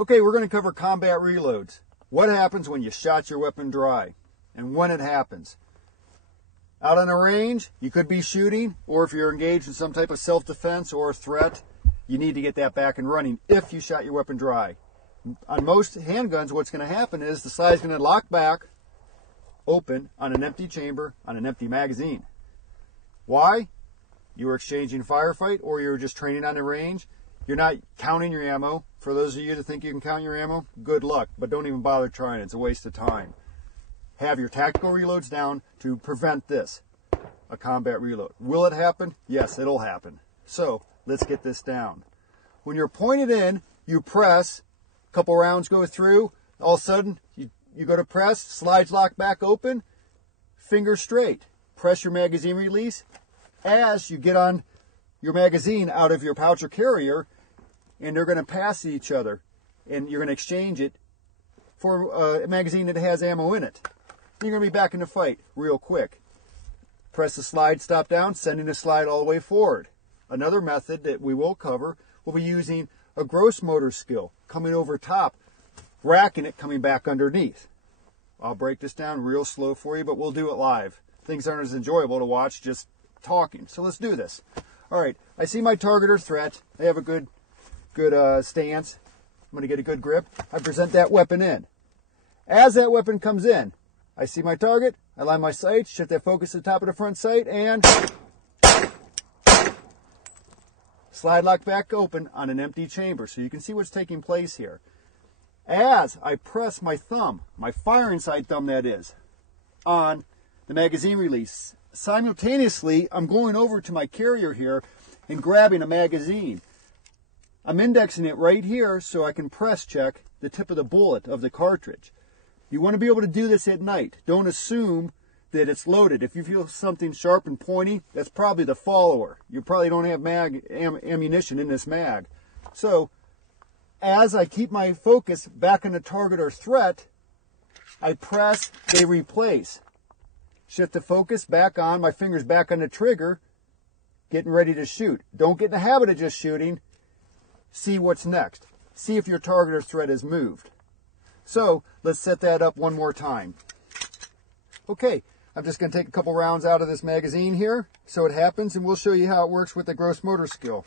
Okay, we're going to cover combat reloads. What happens when you shot your weapon dry and when it happens. Out on a range, you could be shooting, or if you're engaged in some type of self-defense or threat, you need to get that back and running if you shot your weapon dry. On most handguns, what's going to happen is the slide is going to lock back open on an empty chamber, on an empty magazine. Why? You were exchanging firefight or you were just training on the range. You're not counting your ammo. For those of you that think you can count your ammo, good luck, but don't even bother trying. It's a waste of time. Have your tactical reloads down to prevent this, a combat reload. Will it happen? Yes, it'll happen. So let's get this down. When you're pointed in, you press, a couple rounds go through, all of a sudden you go to press, slides lock back open, finger straight. Press your magazine release. As you get on your magazine out of your pouch or carrier, and they're going to pass each other, and you're going to exchange it for a magazine that has ammo in it. You're going to be back in the fight real quick. Press the slide stop down, sending the slide all the way forward. Another method that we will cover will be using a gross motor skill, coming over top, racking it, coming back underneath. I'll break this down real slow for you, but we'll do it live. Things aren't as enjoyable to watch just talking. So let's do this. All right, I see my target or threat. I have a good stance. I'm going to get a good grip. I present that weapon in. As that weapon comes in, I see my target. I line my sights, shift that focus to the top of the front sight, and slide lock back open on an empty chamber. So you can see what's taking place here. As I press my thumb, my firing sight thumb that is, on the magazine release, simultaneously I'm going over to my carrier here and grabbing a magazine. I'm indexing it right here so I can press check the tip of the bullet of the cartridge. You want to be able to do this at night. Don't assume that it's loaded. If you feel something sharp and pointy, that's probably the follower. You probably don't have ammunition in this mag. So as I keep my focus back on the target or threat, I press, they replace. Shift the focus back on, my fingers back on the trigger, getting ready to shoot. Don't get in the habit of just shooting. See what's next. See if your target or threat is moved. So let's set that up one more time. Okay, I'm just going to take a couple rounds out of this magazine here so it happens, and we'll show you how it works with the gross motor skill.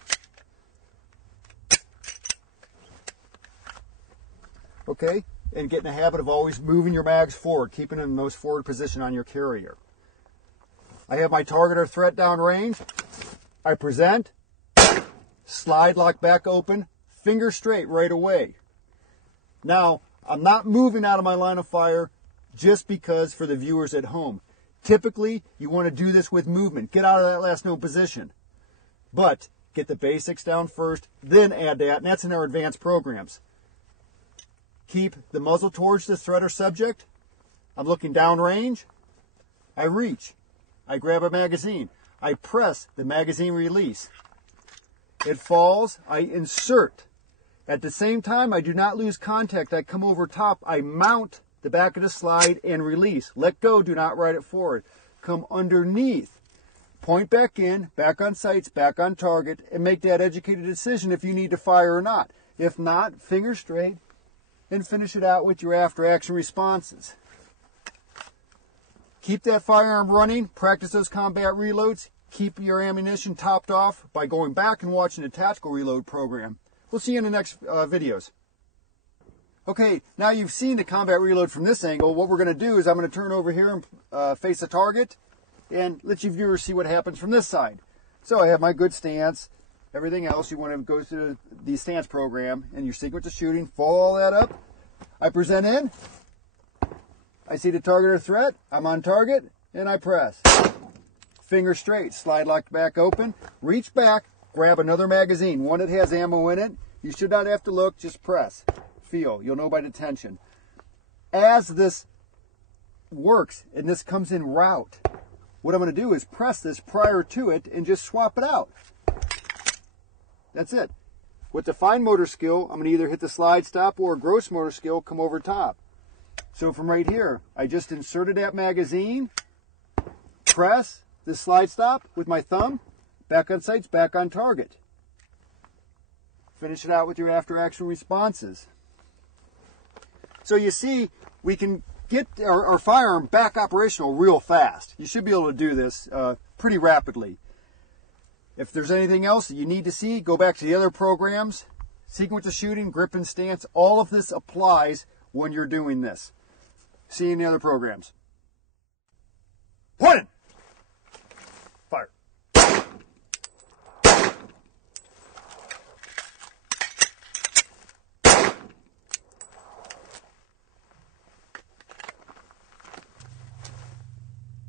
Okay, and get in the habit of always moving your mags forward, keeping them in the most forward position on your carrier. I have my target or threat down range. I present, slide lock back open, finger straight right away. Now, I'm not moving out of my line of fire just because for the viewers at home. Typically, you want to do this with movement. Get out of that last known position. But get the basics down first, then add that, and that's in our advanced programs. Keep the muzzle towards the threat or subject. I'm looking down range. I reach. I grab a magazine. I press the magazine release. It falls. I insert. At the same time, I do not lose contact. I come over top. I mount the back of the slide and release. Let go. Do not ride it forward. Come underneath. Point back in, back on sights, back on target, and make that educated decision if you need to fire or not. If not, finger straight, and finish it out with your after-action responses. Keep that firearm running. Practice those combat reloads. Keep your ammunition topped off by going back and watching the tactical reload program. We'll see you in the next videos. Okay, now you've seen the combat reload from this angle. What we're going to do is I'm going to turn over here and face the target and let you viewers see what happens from this side. So I have my good stance. Everything else, you want to go through the stance program and your sequence of shooting. Follow all that up. I present in. I see the target or threat. I'm on target, and I press. Finger straight. Slide lock back open. Reach back. Grab another magazine, one that has ammo in it. You should not have to look. Just press. Feel. You'll know by the tension. As this works and this comes in route, what I'm going to do is press this prior to it and just swap it out. That's it. With the fine motor skill, I'm going to either hit the slide stop or gross motor skill, come over top. So from right here, I just inserted that magazine, press the slide stop with my thumb, back on sights, back on target. Finish it out with your after-action responses. So you see, we can get our firearm back operational real fast. You should be able to do this pretty rapidly. If there's anything else that you need to see, go back to the other programs. Sequence of shooting, grip and stance, all of this applies when you're doing this. See you in the other programs. Pointed! Fire.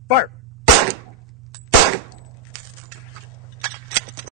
Fire!